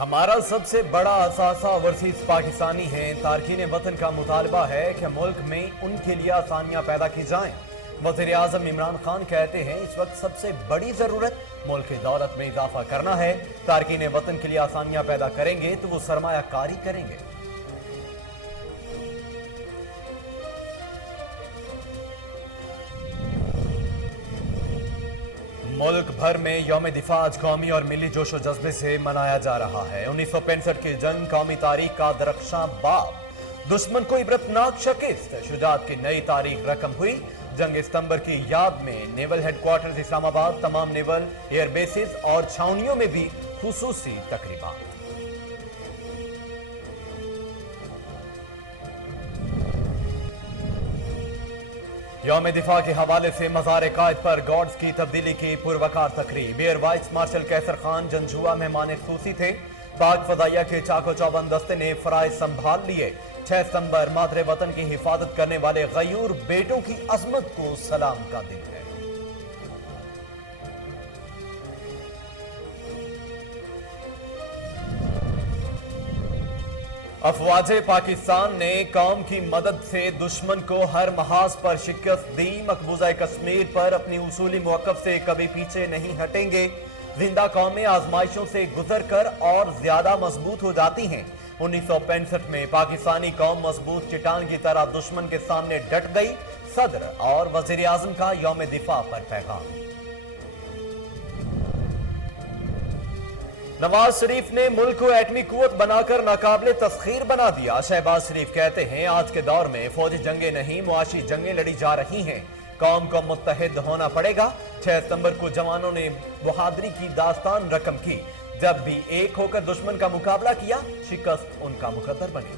ہمارا سب سے بڑا اثاثہ اوورسیز پاکستانی ہیں۔ تارکین وطن کا مطالبہ ہے کہ ملک میں ان کے لیے آسانیاں پیدا کی جائیں۔ وزیر اعظم عمران خان کہتے ہیں اس وقت سب سے بڑی ضرورت ملک کی دولت میں اضافہ کرنا ہے۔ تارکین وطن کے لیے آسانیاں پیدا کریں گے تو وہ سرمایہ کاری کریں گے۔ ملک بھر میں یوم دفاع آج قومی اور ملی جوش و جذبے سے منایا جا رہا ہے۔ 1965 کی جنگ قومی تاریخ کا درخشاں باب، دشمن کو عبرتناک شکست، شجاعت کی نئی تاریخ رقم ہوئی۔ جنگ ستمبر کی یاد میں نیول ہیڈ کوارٹرز اسلام آباد، تمام نیول ایئر بیسز اور چھاؤنیوں میں بھی خصوصی تقریبات۔ یوم دفاع کے حوالے سے مزار قائد پر گارڈز کی تبدیلی کی پروقار تقریب۔ ایئر وائس مارشل کیسر خان جنجوعہ مہمان خصوصی تھے۔ پاک فضائیہ کے چاق و چوبند دستے نے فرائض سنبھال لیے۔ 6 ستمبر مادر وطن کی حفاظت کرنے والے غیور بیٹوں کی عظمت کو سلام کا دن ہے۔ افواج پاکستان نے قوم کی مدد سے دشمن کو ہر محاذ پر شکست دی۔ مقبوضہ کشمیر پر اپنی اصولی موقف سے کبھی پیچھے نہیں ہٹیں گے۔ زندہ قومیں آزمائشوں سے گزر کر اور زیادہ مضبوط ہو جاتی ہیں۔ 1965 میں پاکستانی قوم مضبوط چٹان کی طرح دشمن کے سامنے ڈٹ گئی۔ صدر اور وزیر اعظم کا یوم دفاع پر پیغام۔ نواز شریف نے ملک کو ایٹمی قوت بنا کر ناقابل تسخیر بنا دیا۔ شہباز شریف کہتے ہیں آج کے دور میں فوجی جنگیں نہیں، معاشی جنگیں لڑی جا رہی ہیں۔ قوم کو متحد ہونا پڑے گا۔ 6 ستمبر کو جوانوں نے بہادری کی داستان رقم کی۔ جب بھی ایک ہو کر دشمن کا مقابلہ کیا، شکست ان کا مقدر بنی۔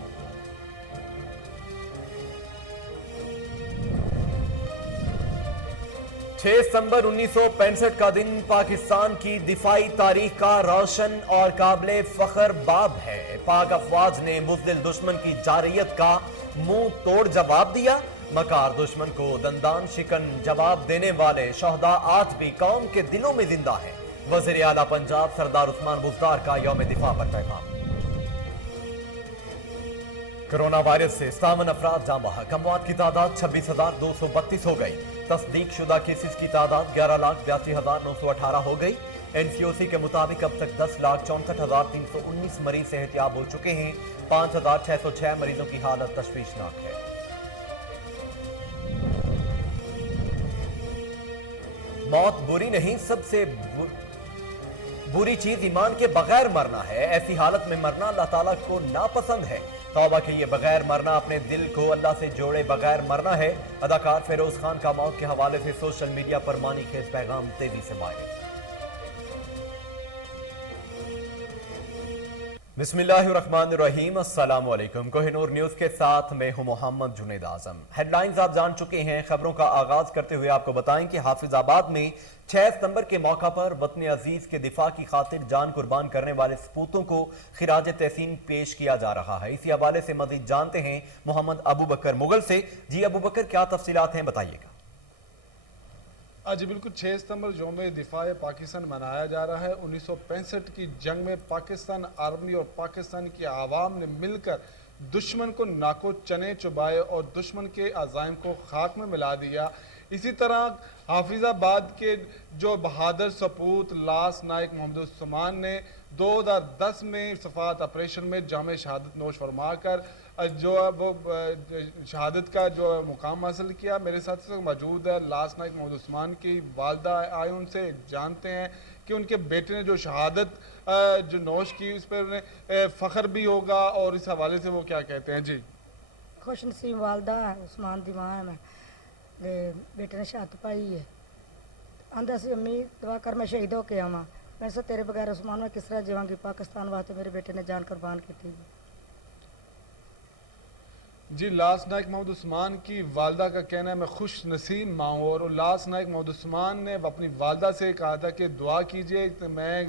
6 ستمبر 1965 کا دن پاکستان کی دفاعی تاریخ کا روشن اور قابل فخر باب ہے۔ پاک افواج نے بزدل دشمن کی جارحیت کا منہ توڑ جواب دیا۔ مکار دشمن کو دندان شکن جواب دینے والے شہداء آج بھی قوم کے دلوں میں زندہ ہیں۔ وزیر اعلیٰ پنجاب سردار عثمان بزدار کا یوم دفاع پر پیغام۔ کرونا وائرس سے 57 افراد جاں بحق، اموات کی تعداد 26,232 ہو گئی۔ تصدیق شدہ کیسز کی تعداد 11,82,918 ہو گئی۔ NCOC کے مطابق اب تک 10,64,319 مریض صحتیاب ہو چکے ہیں۔ 5,606 مریضوں کی حالت تشویشناک ہے۔ موت بری نہیں، سب سے بری چیز ایمان کے بغیر مرنا ہے۔ ایسی حالت میں مرنا اللہ تعالیٰ کو ناپسند ہے۔ توبہ کیے بغیر مرنا، اپنے دل کو اللہ سے جوڑے بغیر مرنا ہے۔ اداکار فیروز خان کا موت کے حوالے سے سوشل میڈیا پر معنی خیز پیغام تیزی سے وائرل۔ بسم اللہ الرحمن الرحیم، السلام علیکم۔ کوہ نور نیوز کے ساتھ میں ہوں محمد جنید اعظم۔ ہیڈ لائنز آپ جان چکے ہیں۔ خبروں کا آغاز کرتے ہوئے آپ کو بتائیں کہ حافظ آباد میں 6 ستمبر کے موقع پر وطن عزیز کے دفاع کی خاطر جان قربان کرنے والے سپوتوں کو خراج تحسین پیش کیا جا رہا ہے۔ اسی حوالے سے مزید جانتے ہیں محمد ابو بکر مغل سے۔ جی ابو بکر، کیا تفصیلات ہیں، بتائیے گا۔ جی بالکل، 6 ستمبر یوم دفاع پاکستان منایا جا رہا ہے۔ 1965 کی جنگ میں پاکستان آرمی اور پاکستان کی عوام نے مل کر دشمن کو ناکو چنے چبائے اور دشمن کے عزائم کو خاک میں ملا دیا۔ اسی طرح حافظ آباد کے جو بہادر سپوت لاس نائک محمد عثمان نے 2010 میں صفات آپریشن میں جام شہادت نوش فرما کر جو وہ شہادت کا جو مقام حاصل کیا۔ میرے ساتھ موجود ہے لاس نائک محمد عثمان کی والدہ آئے، ان سے جانتے ہیں کہ ان کے بیٹے نے جو شہادت جو نوش کی اس پر انہیں فخر بھی ہوگا، اور اس حوالے سے وہ کیا کہتے ہیں۔ جی خوش نصیب والدہ عثمان دی ماں ہے، میں بیٹے نے شہادت پائی ہے۔ آندہ سی امی دعا کر میں شہید ہو کے آواں، میں سے تیرے بغیر عثمان میں کس طرح جیواں گی، پاکستان واسطے میرے بیٹے نے جان قربان کی تھی۔ جی لاس نائک محمد عثمان کی والدہ کا کہنا ہے میں خوش نصیب ماں ہوں، اور لاس نائک محمد عثمان نے اپنی والدہ سے کہا تھا کہ دعا کیجئے کہ میں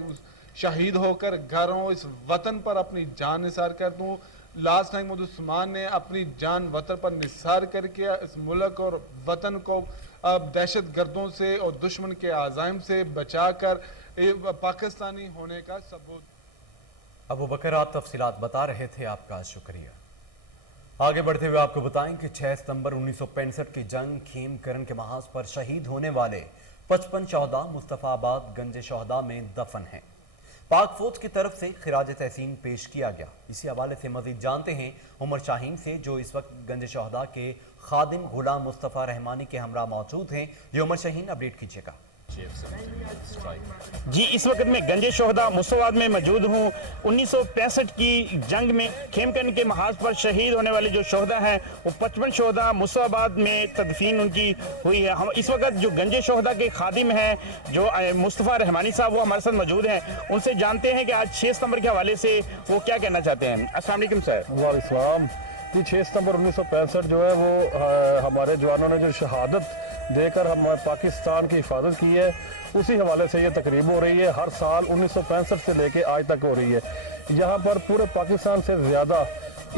شہید ہو کر گھر ہوں، اس وطن پر اپنی جان نثار کر دوں۔ لاس نائک محمد عثمان نے اپنی جان وطن پر نثار کر کے اس ملک اور وطن کو دہشت گردوں سے اور دشمن کے عزائم سے بچا کر پاکستانی ہونے کا ثبوت अबू बकर, आप तफसीलात बता रहे थे, आपका शुक्रिया। आगे बढ़ते हुए आपको बताएं कि 6 सितंबर 1965 की जंग खेमकरन के महाज पर शहीद होने वाले 55 शहदा मुस्तफाबाद गंज शहदा में दफन हैं। पाक फौज की तरफ से खिराज तहसीन पेश किया गया। इसी हवाले से मजीद जानते हैं उमर शाहीन से, जो इस वक्त गंज शहदा के खादिम गुलाम मुस्तफ़ा रहमानी के हमरा मौजूद हैं। ये उमर शाहीन, अपडेट कीजिएगा। जी, इस वक्त मैं गंज शोहदा मुस्तफाबाद में मौजूद हूँ। 1965 की जंग में खेमकरन के महाज पर शहीद होने वाले जो शोहदा हैं वो 55 शोहदा मुस्तफाबाद में तदफीन उनकी हुई है। हम इस वक्त जो गंज शोहदा के खादिम हैं, जो मुस्तफ़ा रहमानी साहब, वो हमारे साथ मौजूद हैं। उनसे जानते हैं कि आज 6 सितंबर के हवाले से वो क्या कहना चाहते हैं। अस्सलाम वालेकुम सर। वालेकुम। जी, 6 सितंबर 1965 जो है वो हमारे जवानों ने जो शहादत देकर हम पाकिस्तान की हिफाजत की है, उसी हवाले से ये तकरीब हो रही है। हर साल 1965 से लेके आज तक हो रही है। यहाँ पर पूरे पाकिस्तान से ज़्यादा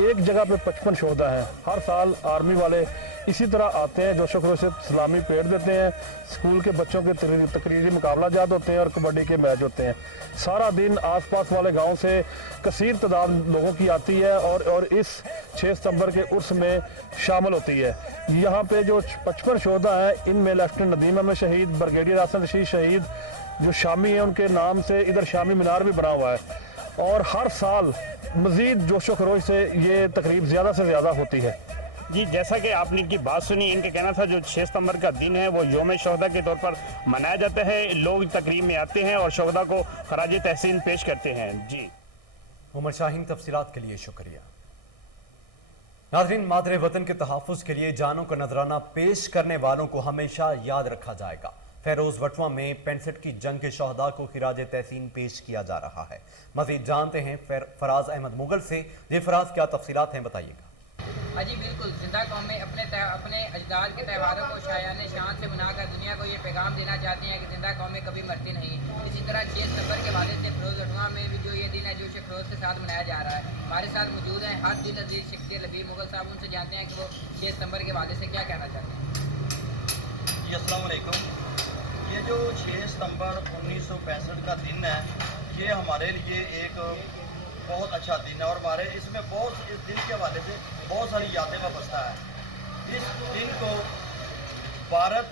एक जगह पे 55 शोहदा हैं। हर साल आर्मी वाले इसी तरह आते हैं, जोशो खरोश से सलामी पेड़ देते हैं। स्कूल के बच्चों के तकरीरी मुकाबला जात होते हैं और कबड्डी के मैच होते हैं। सारा दिन आसपास वाले गांव से कसीर तादाद लोगों की आती है और इस 6 सितंबर के उर्स में शामिल होती है। यहाँ पे जो 55 शोहदा हैं, इनमें लेफ्टिनेंट नदीम अहमद शहीद, ब्रिगेडियर हसन रशीद शहीद जो शामी हैं, उनके नाम से इधर शामी मीनार भी बना हुआ है। और हर साल मज़ीद जोशो खरोश से ये तकरीब ज़्यादा से ज़्यादा होती है। जी, जैसा कि आपने इनकी बात सुनी, इनका कहना था जो 6 सितंबर का दिन है वो यौम शोहदा के तौर पर मनाया जाता है। लोग तकरीब में आते हैं और शोहदा को खराज तहसीन पेश करते हैं। जी, उमर शाहीन, तफसीलात के लिए शुक्रिया। नाज़रीन, मादरे वतन के तहफ़्फ़ुज़ के लिए जानों का नजराना पेश करने वालों को हमेशा याद रखा जाएगा। फेरोज वटवा में 65 की जंग के शहदा को खिराज तहसीन पेश किया जा रहा है। मज़ीद जानते हैं फराज अहमद मुगल से। जी फराज, क्या तफसीलात हैं, बताइएगा। जी बिल्कुल, जिंदा कौमें अपने अजदाद के त्योहारों को शायान शान से मनाकर दुनिया को ये पैगाम देना चाहती हैं कि जिंदा कौमें कभी मरती नहीं। इसी तरह 6 सितंबर के हवाले से फिरोज वटवा में भी जो ये दिन है, जो फिरोज के साथ मनाया जा रहा है। हमारे साथ मौजूद हैं हर दिल अजीज शख्सियत लबीब मुगल साहब। उनसे जानते हैं कि वो 6 सितंबर के हवाले से क्या कहना चाहते हैं। जी अस्सलाम वालेकुम। ये जो 6 सितंबर 1965 का दिन है, ये हमारे लिए एक बहुत अच्छा दिन है और हमारे इसमें इस दिन के हवाले से बहुत सारी यादें वाबस्ता है। इस दिन को भारत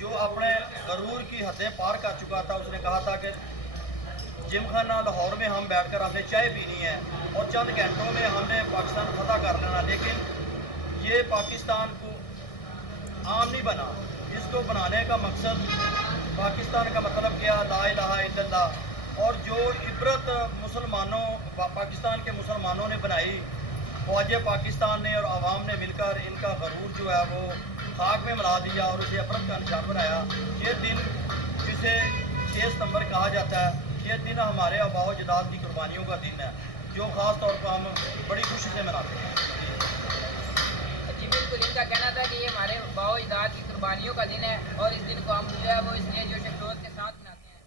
जो अपने गरूर की हदें पार कर चुका था, उसने कहा था कि जिमखाना लाहौर में हम बैठकर हमने चाय पीनी है और चंद घंटों में हमने पाकिस्तान फतह कर लेना। लेकिन ये पाकिस्तान को आम नहीं बना। इसको बनाने का मकसद, पाकिस्तान का मतलब क्या, ला इलाहा इल्लल्लाह। और जो इबरत मुसलमानों, पाकिस्तान के मुसलमानों ने बनाई, फौज पाकिस्तान ने और आवाम ने मिलकर इनका गरूर जो है वो खाक में मिला दिया और उसे अफरत का निशान बनाया। ये दिन जिसे 6 सितंबर कहा जाता है, ये दिन हमारे आबाओ अजदाद की कुर्बानियों का दिन है, जो ख़ास तौर पर हम बड़ी खुशी से मनाते हैं। जी बिल्कुल, इनका कहना था कि ये हमारे आबाओ अजदाद की कुर्बानियों का दिन है और इस दिन को हम जो है वो इसलिए जो फिरोज के साथ मनाते हैं।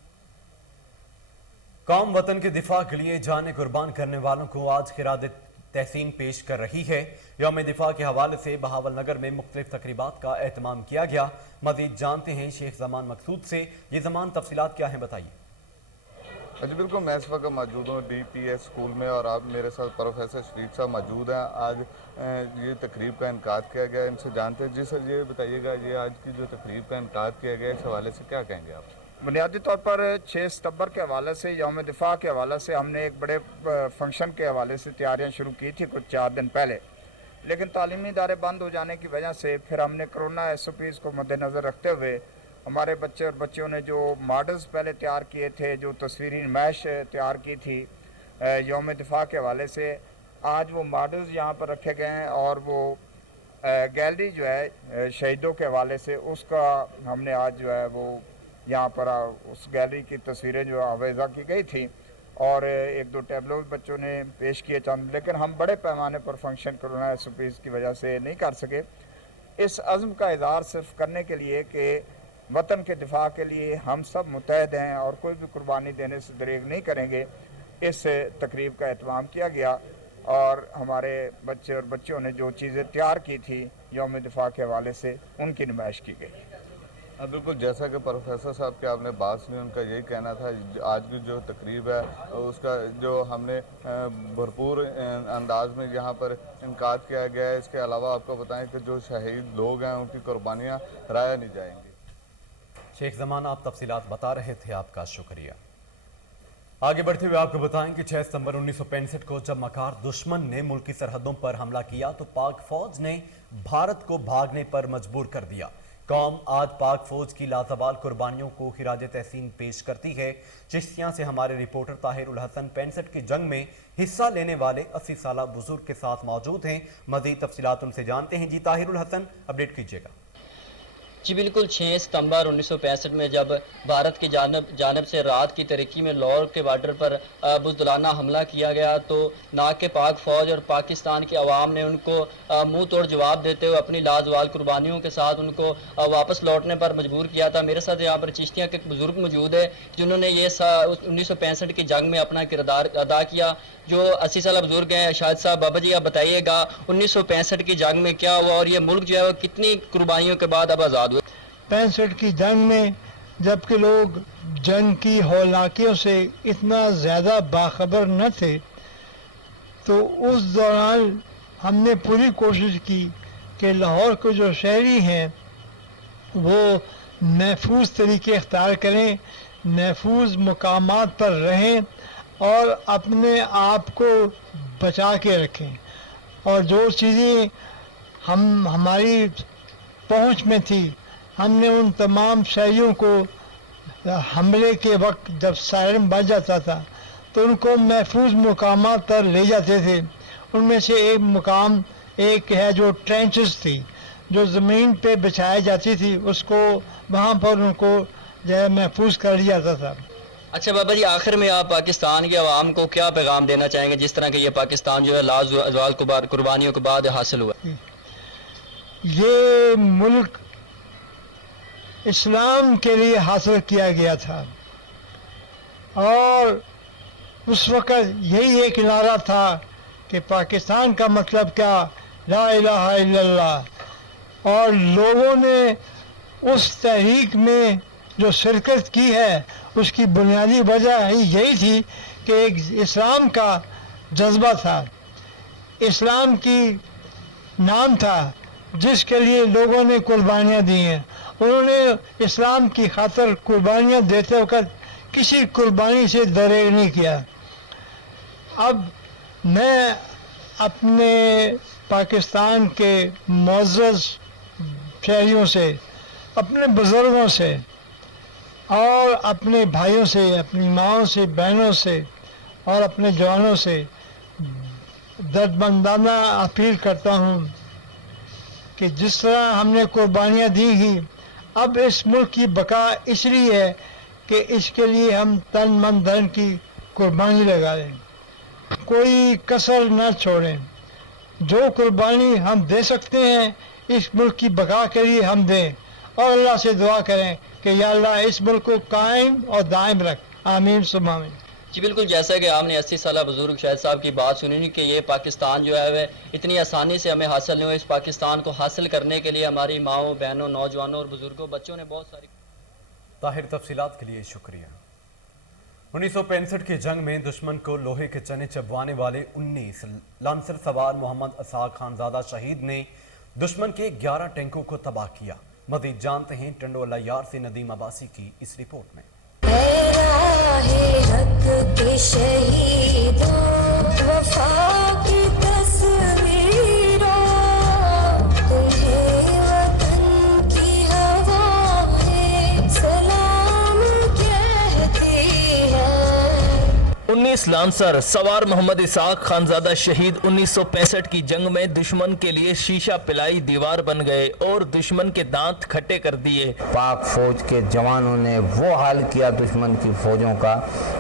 कौम वतन के दिफा के लिए जाने कुर्बान करने वालों को आज खिराज तहसीन पेश कर रही है। यौम दिफा के हवाले से बहावल नगर में मुख्तलिफ तकरीबात का एहतमाम किया गया। मजीद जानते हैं शेख जमान मकसूद से। ये जमान, तफसीलात क्या हैं, बताइए। जी बिल्कुल, मैं इस वक्त मौजूद हूँ DPS स्कूल में और आप मेरे साथ प्रोफेसर शरीफ साहब मौजूद हैं। आज ये तकरीब का इनकाद किया गया, इनसे जानते हैं। जी सर, ये बताइएगा, ये आज की जो तकरीब का इनकाद किया गया, इस हवाले से क्या कहेंगे आप? बुनियादी तौर पर 6 सितंबर के हवाले से, यौम दिफा के हवाले से हमने एक बड़े फंक्शन के हवाले से तैयारियां शुरू की थी कुछ 4 दिन पहले, लेकिन तालीमी इदारे बंद हो जाने की वजह से फिर हमने कोरोना SOPs को मद्देनज़र रखते हुए हमारे बच्चे और बच्चियों ने जो मॉडल्स पहले तैयार किए थे, जो तस्वीरी नुमाइश तैयार की थी यौम दिफा के हवाले से, आज वो मॉडल्स यहाँ पर रखे गए हैं और वो गैलरी जो है शहीदों के हवाले से, उसका हमने आज जो है वो यहाँ पर उस गैलरी की तस्वीरें जो आवेज़ा की गई थी और 1-2 टैबलो बच्चों ने पेश किए चंद, लेकिन हम बड़े पैमाने पर फंक्शन कोरोना SOPs की वजह से नहीं कर सके। इस अज़्म का इज़हार सिर्फ करने के लिए कि वतन के दिफा के लिए हम सब मुतहद हैं और कोई भी कुर्बानी देने से दरेग नहीं करेंगे, इस तकरीब का एहतमाम किया गया और हमारे बच्चे और बच्चियों ने जो चीज़ें तैयार की थी यौम दिफा के हवाले से, उनकी नुमाइश की गई। बिल्कुल, जैसा कि प्रोफेसर साहब की आपने बात सुनी, उनका यही कहना था। आज की जो तकरीब है उसका जो हमने भरपूर अंदाज में यहाँ पर इनकाद किया गया है। इसके अलावा आपको बताएं कि जो शहीद लोग हैं उनकी कुर्बानियाँ राया नहीं जाएंगी। शेख जमान, आप तफसीलात बता रहे थे, आपका शुक्रिया। आगे बढ़ते हुए आपको बताएं कि 6 सितंबर 1965 को जब मकार दुश्मन ने मुल्क की सरहदों पर हमला किया तो पाक फौज ने भारत को भागने पर मजबूर कर दिया। कौम आज पाक फौज की लाजवाल कुर्बानियों को खिराज तहसीन पेश करती है। चिश्तियां से हमारे रिपोर्टर ताहिर उल हसन 65 की जंग में हिस्सा लेने वाले 80 साल बुजुर्ग के साथ मौजूद हैं। मजीद तफसीलात उनसे जानते हैं। जी ताहिर उल हसन, अपडेट कीजिएगा। जी बिल्कुल, 6 सितंबर 1965 में जब भारत की जानब से रात की तरीकी में लाहौर के बॉर्डर पर बुज़दिलाना हमला किया गया तो ना कि पाक फ़ौज और पाकिस्तान की आवाम ने उनको मुंह तोड़ जवाब देते हुए अपनी लाजवाल कुर्बानियों के साथ उनको वापस लौटने पर मजबूर किया था। मेरे साथ यहाँ पर चिश्तिया के एक बुज़ुर्ग मौजूद है जिन्होंने ये 1965 की जंग में अपना किरदार अदा किया। जो 80 साल बुजुर्ग हैं, शाहिद साहब, बाबा जी आप बताइएगा 1965 की जंग में क्या हुआ और ये मुल्क जो है वो कितनी कुर्बानियों के बाद अब आज़ाद हुआ? 65 की जंग में जबकि लोग जंग की हौलाकियों से इतना ज़्यादा बाखबर न थे तो उस दौरान हमने पूरी कोशिश की कि लाहौर के जो शहरी हैं वो महफूज तरीके अख्तियार करें, महफूज मकामात पर रहें और अपने आप को बचा के रखें। और जो चीज़ें हमारी पहुंच में थी हमने उन तमाम शहरियों को हमले के वक्त जब सायरन बज जाता था तो उनको महफूज मकामात पर ले जाते थे। उनमें से एक है जो ट्रेंचेस थी जो ज़मीन पे बिछाई जाती थी, उसको वहाँ पर उनको जो है महफूज कर लिया जाता था। अच्छा बाबा जी, आखिर में आप पाकिस्तान के अवाम को क्या पैगाम देना चाहेंगे जिस तरह के ये पाकिस्तान जो है लाजवाल कुर्बानियों के बाद हासिल हुआ? ये मुल्क इस्लाम के लिए हासिल किया गया था और उस वक़्त यही एक नारा था कि पाकिस्तान का मतलब क्या, ला इलाहा इल्लल्लाह। और लोगों ने उस तहरीक में जो शिरकत की है उसकी बुनियादी वजह यही थी कि एक इस्लाम का जज्बा था, इस्लाम की नाम था जिसके लिए लोगों ने कुर्बानियाँ दी हैं। उन्होंने इस्लाम की खातिर कुर्बानियाँ देते वक्त किसी कुर्बानी से दरेग नहीं किया। अब मैं अपने पाकिस्तान के मुअज़्ज़ज़ शहरियों से, अपने बुज़ुर्गों से और अपने भाइयों से, अपनी माँओं से, बहनों से और अपने जवानों से दर्दमंदाना अपील करता हूँ कि जिस तरह हमने कुर्बानियाँ दी ही, अब इस मुल्क की बका इसलिए है कि इसके लिए हम तन मन धन की कुर्बानी लगाएं, कोई कसर न छोड़ें। जो कुर्बानी हम दे सकते हैं इस मुल्क की बका के लिए हम दें और अल्लाह से दुआ करें कि या अल्लाह इस मुल्क को कायम और दायम रख। आमीन सुम्मा आमीन। जी बिल्कुल, जैसा कि आपने 80 साल बुजुर्ग शाहिद साहब की बात सुनी कि ये पाकिस्तान जो है वह इतनी आसानी से हमें हासिल नहीं हुआ। इस पाकिस्तान को हासिल करने के लिए हमारी माओं, बहनों, नौजवानों और बुजुर्गों, बच्चों ने बहुत सारी। ताहिर, तफसीलात के लिए शुक्रिया। 1965 की जंग में दुश्मन को लोहे के चने चबवाने वाले 19 लांसर सवार मोहम्मद असाक खानजादा शहीद ने दुश्मन के 11 टैंकों को तबाह किया। मज़ीद जानते हैं टंडोला यार से नदीम अब्बासी की इस रिपोर्ट में। लांसर सवार मोहम्मद इसाक खानजादा शहीद 1965 की जंग में दुश्मन के लिए शीशा पिलाई दीवार बन गए और दुश्मन के दांत खट्टे कर दिए। पाक फौज के जवानों ने वो हाल किया दुश्मन की फौजों का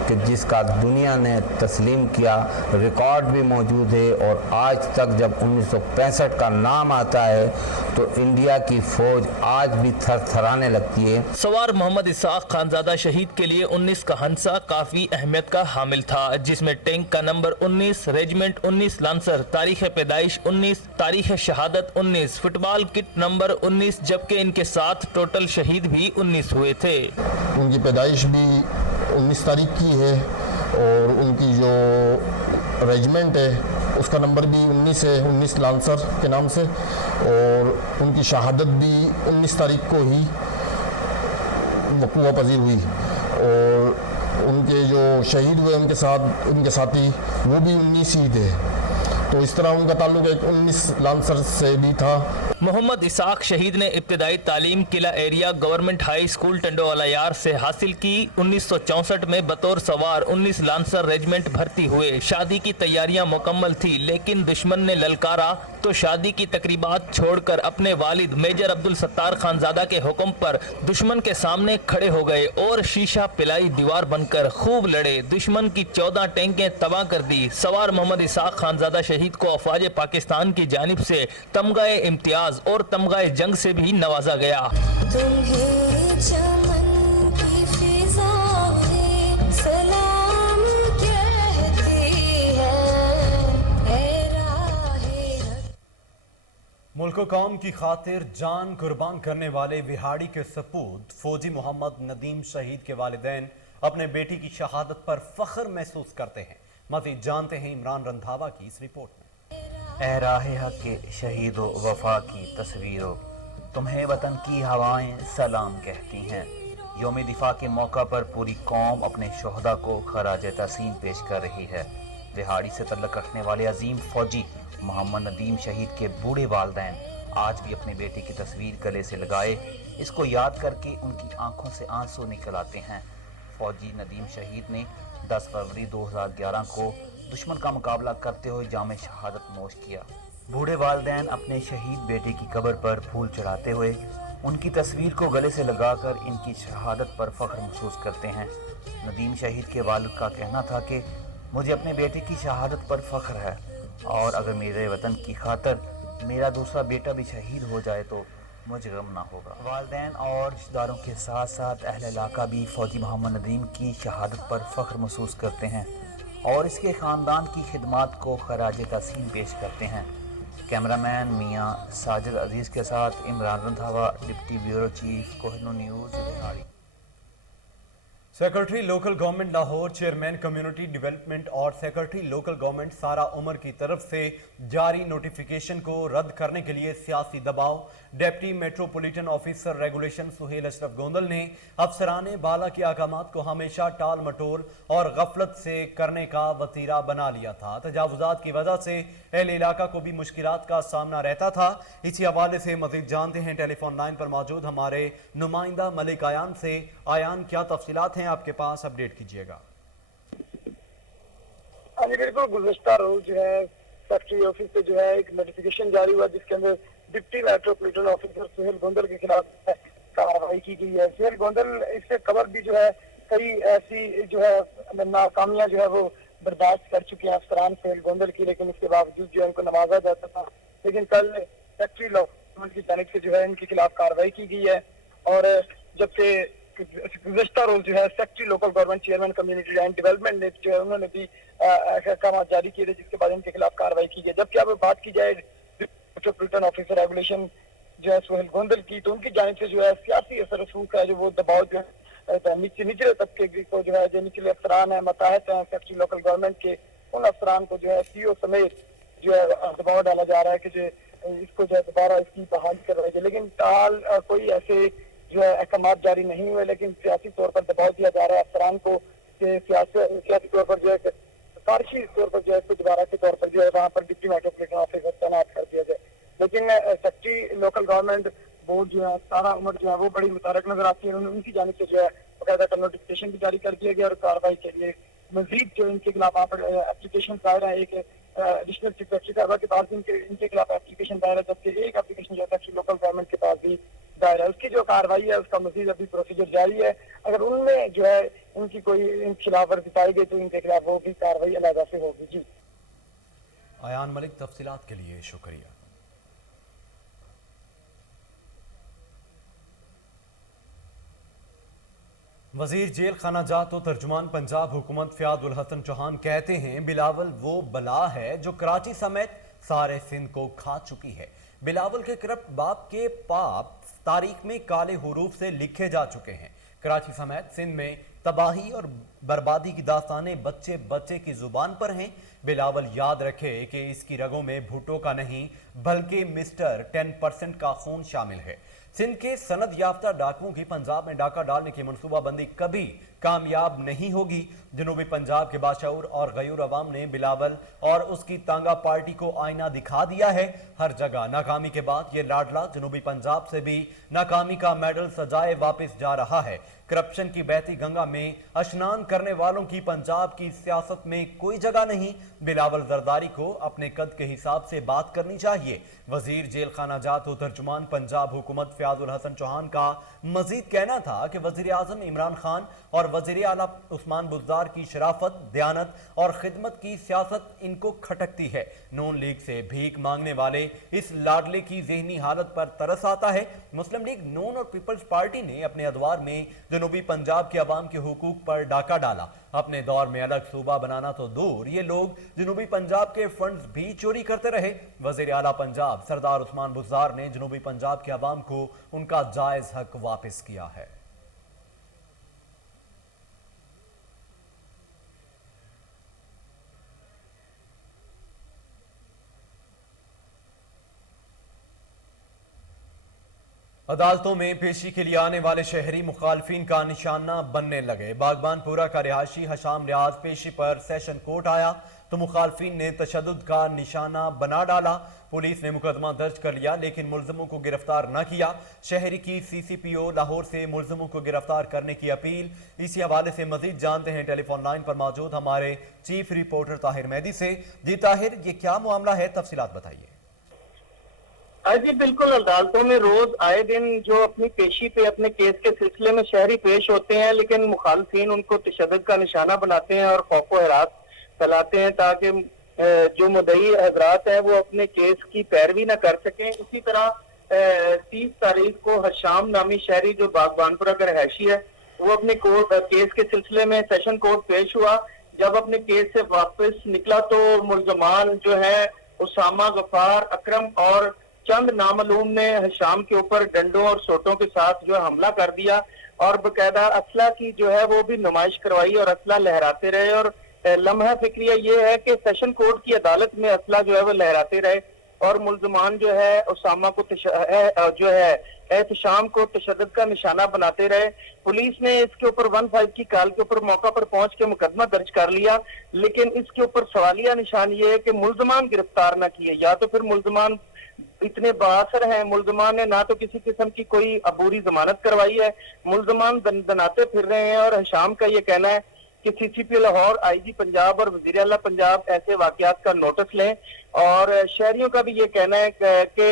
कि जिसका दुनिया ने तस्लीम किया। रिकॉर्ड भी मौजूद है और आज तक जब 1965 का नाम आता है तो इंडिया की फौज आज भी थरथराने लगती है। सवार मोहम्मद इसाक खानजादा शहीद के लिए 19 का हंसा काफी अहमियत का हामिल था। था, जिसमें टैंक का नंबर 19, रेजिमेंट 19 लांसर, तारीख पैदाइश 19, तारीख शहादत 19, फुटबॉल किट नंबर 19, जबकि इनके साथ टोटल शहीद भी 19 हुए थे। उनकी पैदाइश भी 19 तारीख की है और उनकी जो रेजिमेंट है उसका नंबर भी 19 है, 19 लांसर के नाम से, और उनकी शहादत भी 19 तारीख को ही वक़ूआ पजीर हुई, और उनके जो शहीद हुए उनके साथी वो भी 19 ही थे, तो इस तरह उनका ताल्लुक एक 19 लांसर से भी था। मोहम्मद इसाक शहीद ने इब्तदाई तालीम किला एरिया गवर्नमेंट हाई स्कूल टंडोवाला यार से हासिल की। 1964 में बतौर सवार 19 लांसर रेजिमेंट भर्ती हुए। शादी की तैयारियां मुकम्मल थी, लेकिन दुश्मन ने ललकारा तो शादी की तकरीबात छोड़कर अपने वालिद मेजर अब्दुल सत्तार खानजादा के हुक्म पर दुश्मन के सामने खड़े हो गए और शीशा पिलाई दीवार बनकर खूब लड़े। दुश्मन की 14 टैंकें तबाह कर दी। सवार मोहम्मद इसाक खानजादा शहीद को अफवाज पाकिस्तान की जानिब से तमगाए इम्तियाज और तमगाए जंग से भी नवाजा गया। मुल्क कौम की खातिर जान कुर्बान करने वाले विहाड़ी के सपूत फौजी मोहम्मद नदीम शहीद के वालिदैन अपने बेटी की शहादत पर फख्र महसूस करते हैं। मज़ीद जानते हैं इमरान रंधावा की इस रिपोर्ट में। ए राहे हक के शहीदो वफा की तस्वीरों, तुम्हें वतन की हवाएं सलाम कहती हैं। यौम दिफा के मौका पर पूरी कौम अपने शोहदा को खराज तहसीन पेश कर रही है। विहाड़ी से तल्लुक़ रखने वाले अजीम फौजी मोहम्मद नदीम शहीद के बूढ़े वालिदैन आज भी अपने बेटे की तस्वीर गले से लगाए इसको याद करके उनकी आंखों से आंसू निकल आते हैं। फौजी नदीम शहीद ने 10 फरवरी 2011 को दुश्मन का मुकाबला करते हुए जाम शहादत नोश किया। बूढ़े वालिदैन अपने शहीद बेटे की कब्र पर फूल चढ़ाते हुए उनकी तस्वीर को गले से लगाकर इनकी शहादत पर फख्र महसूस करते हैं। नदीम शहीद के वालिद का कहना था कि मुझे अपने बेटे की शहादत पर फख्र है और अगर मेरे वतन की खातिर मेरा दूसरा बेटा भी शहीद हो जाए तो मुझे गम ना होगा। वालिदैन और रिश्तेदारों के साथ साथ अहले इलाका भी फौजी मोहम्मद नदीम की शहादत पर फ़ख्र महसूस करते हैं और इसके ख़ानदान की खिदमात को खराज तहसीन पेश करते हैं। कैमरामैन मियाँ साजिद अजीज़ के साथ Imran Randhawa, deputy bureau chief, Kohinoor news, बिहाड़ी। Secretary local government Lahore, chairman community development और secretary local government Sara Umar की तरफ से जारी नोटिफिकेशन को रद्द करने के लिए सियासी दबाव। Deputy metropolitan officer regulation Suhail Ashraf Gondal ने अफसरान बाला के अहकामात को हमेशा टाल मटोल और गफलत से करने का वतीरा बना लिया था। तजावुजात की वजह से अहले इलाका को भी मुश्किलात का सामना रहता था। इसी हवाले से मज़ीद जानते हैं टेलीफोन लाइन पर मौजूद हमारे नुमाइंदा मलिक आयान से। आयान, क्या तफसीलात हैं आपके पास, अपडेट कीजिएगा। हाँ जी बिल्कुल, गुज़श्ता रोज जो है सेक्रेटरी ऑफिस से जो है एक नोटिफिकेशन जारी हुआ जिसके अंदर deputy metropolitan officer Suhail Gondal के खिलाफ कार्रवाई की गई है। सुहेल गोंदल इससे कबर भी जो है कई ऐसी जो है नाकामियां जो है वो बर्दाश्त कर चुके हैं अफसरान सुहेल गोंदल की, लेकिन इसके बावजूद जो है इनको नवाजा जाता था। लेकिन कल सेक्रेटरी गवर्नमेंट की जानिब से जो है इनके खिलाफ कार्रवाई की गई है और जबकि गुज़श्ता रोज जो है secretary local government chairman community and development ने जो है उन्होंने भी अहकाम जारी किए थे जिसके बाद इनके खिलाफ कार्रवाई की गई। जबकि अब बात की जाए मेट्रोपॉलिटन ऑफिसर रेगुलेशन जो है सुहेल गोंदल की, तो उनकी जानिब से जो है सियासी असर रसूख है जो वो दबाव जो है निचले तबके को जो है जो निचले अफसरान है मताहत है सेक्रेटरी लोकल गवर्नमेंट के, उन अफसरान को जो है सीओ समेत जो है दबाव डाला जा रहा है कि जो इसको जो है दोबारा इसकी बहाली करवाई जाए। लेकिन ताल कोई ऐसे जो है अहकाम जारी नहीं हुए, लेकिन सियासी तौर पर दबाव दिया जा रहा है अफसरान को कि सियासी तौर पर जो है सिफारशी तौर पर जो है दोबारा के तौर पर जो है वहाँ पर डिप्टी मेट्रोपॉलिटन ऑफिसर तैनात कर दिया जाए। लेकिन सेक्रेटरी लोकल गवर्नमेंट बोर्ड जो है सारा उमर जो है वो बड़ी मुतारक नजर आती है। उनकी जानिब से जो है बाकायदा का नोटिफिकेशन भी जारी कर दिया गया और कार्रवाई के लिए मजीद जो इनके खिलाफ वहाँ पर एप्लीकेशन दायर है। एक एडिशनल सेक्रेटरी साहबा के पास इनके खिलाफ एप्लीकेशन दायर है, जबकि एक एप्लीकेशन जो है लोकल गवर्नमेंट के पास भी दायर है। उसकी जो कार्रवाई है उसका मजीद अभी प्रोसीजर जारी है। अगर उनमें जो है इनकी कोई इन खिलाफ वर्जी पाई गई तो इनके खिलाफ वो भी कार्रवाई अलग से होगी। जी आयान मलिक, तफसीलात के लिए शुक्रिया। वजीर जेल खाना जात तो तर्जुमान पंजाब हुकूमत फयाद उल हसन चौहान कहते हैं बिलावल वो बला है जो कराची समेत सारे सिंध को खा चुकी है। बिलावल के करप्ट बाप के पाप तारीख में काले हुरूफ से लिखे जा चुके हैं। कराची समेत सिंध में तबाही और बर्बादी की दास्तानें बच्चे बच्चे की जुबान पर हैं। बिलावल याद रखे कि इसकी रगों में भुट्टो का नहीं बल्कि मिस्टर 10% का खून शामिल है। सिंध के सनद याफ्ता डाकुओं की पंजाब में डाका डालने की मनसूबाबंदी कभी कामयाब नहीं होगी। जनूबी पंजाब के बाशऊर और गयूर अवाम ने बिलावल और उसकी तांगा पार्टी को आईना दिखा दिया है। हर जगह नाकामी के बाद ये लाडला जनूबी पंजाब से भी नाकामी का मेडल सजाए वापस जा रहा है। करप्शन की बहती गंगा में स्नान करने वालों की पंजाब की सियासत में कोई जगह नहीं। बिलावल जरदारी को अपने कद के हिसाब से बात करनी चाहिए। वजीर जेल खाना जात और तर्जुमान पंजाब हुकूमत फयाद उल हसन चौहान का मजीद कहना था कि वजीर आजम इमरान खान और वजीर आला उस्मान बुज़दार की शराफत, दयानत और खिदमत की सियासत इनको खटकती है। नून लीग से भीख मांगने वाले इस लाडले की ज़हनी हालत पर तरस आता है। मुस्लिम लीग नून और पीपल्स पार्टी ने अपने अदवार में जनूबी पंजाब के अवाम के हुकूक पर डाका डाला। अपने दौर में अलग सूबा बनाना तो दूर, ये लोग जनूबी पंजाब के फंड्स भी चोरी करते रहे। वजीर आला पंजाब सरदार उस्मान बुज़दार ने जनूबी पंजाब के अवाम को उनका जायज हक वापस किया है। अदालतों में पेशी के लिए आने वाले शहरी मुखालफिन का निशाना बनने लगे। बागबानपुरा का रिहायशी हशाम रियाज पेशी पर सेशन कोर्ट आया तो मुखालफिन ने तशद्दुद का निशाना बना डाला। पुलिस ने मुकदमा दर्ज कर लिया लेकिन मुल्जिमों को गिरफ्तार न किया। शहरी की CCPO लाहौर से मुल्जिमों को गिरफ्तार करने की अपील। इसी हवाले से मजीद जानते हैं टेलीफोन लाइन पर मौजूद हमारे चीफ रिपोर्टर ताहिर मेहदी से। जी ताहिर, ये क्या मामला है, तफसीलात बताइए। जी बिल्कुल, अदालतों में रोज आए दिन जो अपनी पेशी पे अपने केस के सिलसिले में शहरी पेश होते हैं, लेकिन मुखालफिन उनको तशद्दुद का निशाना बनाते हैं और खौफ व हिरास फैलाते हैं ताकि जो मुद्दई हजरात हैं वो अपने केस की पैरवी न कर सकें। इसी तरह 30 तारीख को हशाम नामी शहरी जो बागबानपुरा का रहायशी है वो अपने केस के सिलसिले में सेशन कोर्ट पेश हुआ। जब अपने केस से वापस निकला तो मुल्जमान जो है उसामा, गफार, अकरम और चंद नामालूम ने हशाम के ऊपर डंडों और सोटों के साथ जो है हमला कर दिया और बकायदा असला की जो है वो भी नुमाइश करवाई और असला लहराते रहे। और लम्हा फिक्रिया ये है कि सेशन कोर्ट की अदालत में असला जो है वो लहराते रहे और मुल्जमान जो है उसामा को जो है एहतशाम को तशद्दुद का निशाना बनाते रहे। पुलिस ने इसके ऊपर 15 की कॉल के ऊपर मौका पर पहुंच के मुकदमा दर्ज कर लिया, लेकिन इसके ऊपर सवालिया निशान ये है कि मुल्जमान गिरफ्तार न किए। या तो फिर मुल्जमान इतने बासर हैं, मुल्जमान ने ना तो किसी किस्म की कोई अबूरी जमानत करवाई है, मुल्जमान दनाते फिर रहे हैं। और हशाम का ये कहना है कि CCP लाहौर, IG पंजाब और वज़ीर आला पंजाब ऐसे वाकयात का नोटिस लें। और शहरियों का भी ये कहना है कि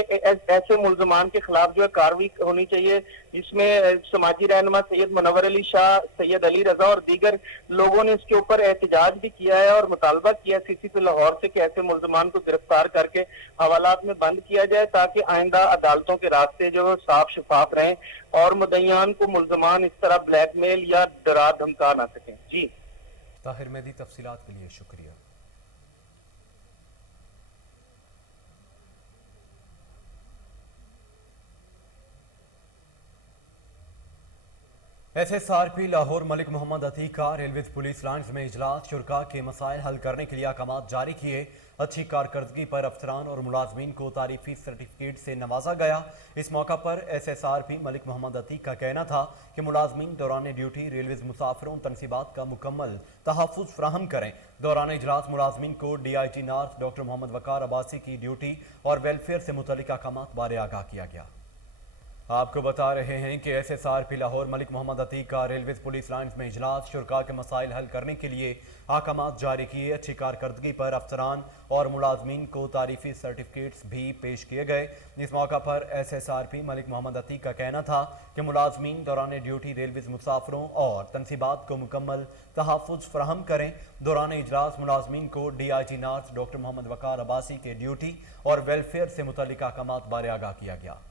ऐसे मुल्जमान के खिलाफ जो है कार्रवाई होनी चाहिए, जिसमें समाजी रहनुमा सैयद मुनव्वर अली शाह, सैयद अली रजा और दीगर लोगों ने इसके ऊपर एहतजाज भी किया है और मुतालबा किया CCP लाहौर से कि ऐसे मुल्जमान को गिरफ्तार करके हवालात में बंद किया जाए ताकि आइंदा अदालतों के रास्ते जो है साफ शफाफ रहें और मुद्दईयान को मुल्जमान इस तरह ब्लैकमेल या डरा धमका ना सकें। जी ताहिर मेहदी, तफसीलात के लिए शुक्रिया। SSRP लाहौर मलिक मोहम्मद अतीक का रेलवे पुलिस लाइन्स में इजलास। शुरका के मसाइल हल करने के लिए अहकामात जारी किए। अच्छी कारकर्दगी पर अफसरान और मुलाजमीन को तारीफी सर्टिफिकेट से नवाजा गया। इस मौका पर SSRP मलिक मोहम्मद अतीक का कहना था कि मुलाजमीन दौरान ड्यूटी रेलवे मुसाफिरों तनसीबात का मुकम्मल तहफ़्फ़ुज़ फ्राहम करें। दौरान इजलास मुलाजमीन को DIG नॉर्थ डॉक्टर मोहम्मद वकार अब्बासी की ड्यूटी और वेलफेयर से मुतल्लिक़ अहकामात बारे आगाह किया गया। आपको बता रहे हैं कि SSRP लाहौर मलिक मोहम्मद अतीक का रेलवे पुलिस लाइन्स में इजलास। शुरका के मसाइल हल करने के लिए अहकामात जारी किए। अच्छी कारकर्दगी पर अफसरान और मुलाजमीन को तारीफी सर्टिफिकेट्स भी पेश किए गए। इस मौका पर SSRP मलिक मोहम्मद अतीक का कहना था कि मुलाजमीन दौरान ड्यूटी रेलवे मुसाफिरों और तनसीबात को मुकम्मल तहफ़्फ़ुज़ फ्राहम करें। दौरान इजलास मुलाजमीन को DIG नॉर्थ डॉक्टर मोहम्मद वकार अब्बासी के ड्यूटी और वेलफेयर से मुतल्लिक़ अहकामात बारे आगाह किया गया।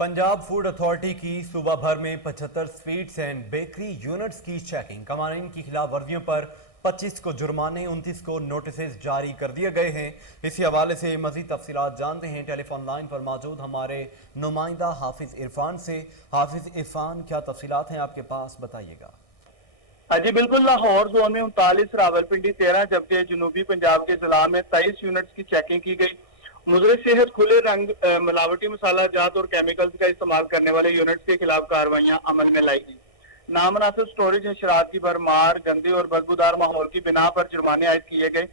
पंजाब फूड अथॉरिटी की सूबा भर में 75 स्वीट्स एंड बेकरी यूनिट्स की चेकिंग। कवानीन की खिलाफ वर्जियों पर 25 को जुर्माने, 29 को नोटिस जारी कर दिए गए हैं। इसी हवाले से मजीद तफसीलात जानते हैं टेलीफोन लाइन पर मौजूद हमारे नुमाइंदा हाफिज इरफान से। हाफिज इरफान, क्या तफसीलात हैं आपके पास, बताइएगा। जी बिल्कुल, लाहौर जोन में 39, रावलपिंडी 13 जबकि जनूबी पंजाब के जिला में 23 यूनिट्स की चेकिंग की गई। मुजरे सेहत, खुले रंग, मिलावटी मसाला जात और केमिकल्स का इस्तेमाल करने वाले यूनिट्स के खिलाफ कार्रवाइयां अमल में लाई गई। नामनासिब स्टोरेज, शराब की भरमार, गंदे और बदबूदार माहौल की बिना पर जुर्माने आयद किए गए।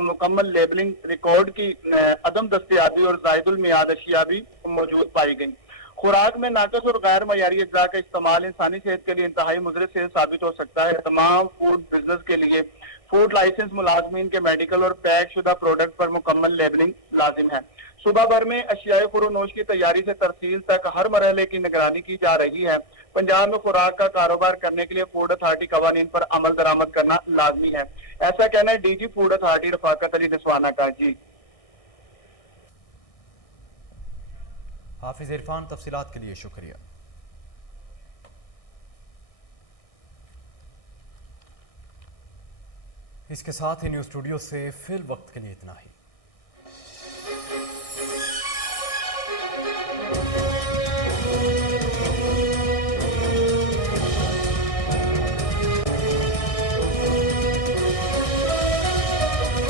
मुकम्मल लेबलिंग, रिकॉर्ड की अदम दस्तयाबी और जायदुल मियाद अशिया भी मौजूद पाई गई। खुराक में नाकस और गैर मयारी अज्जा का इस्तेमाल इंसानी सेहत के लिए इंतहाई मुजरे सेहत साबित हो सकता है। तमाम फूड बिजनेस के लिए फूड लाइसेंस मुलाजमीन के मेडिकल और पैक शुदा प्रोडक्ट पर मुकम्मल लेबलिंग लाजिम है। सूबा भर में अशियाए खुरोनोश की तैयारी से तरसील तक हर मरहले की निगरानी की जा रही है। पंजाब में खुराक का कारोबार करने के लिए फूड अथॉरिटी कवानीन पर अमल दरामद करना लाजमी है, ऐसा कहना है DG food authority Rafaqat Ali Niswana का। जी हाफिज इरफान, तफसीलात के लिए शुक्रिया। इसके साथ ही न्यूज़ स्टूडियो से फिल वक्त के लिए इतना ही।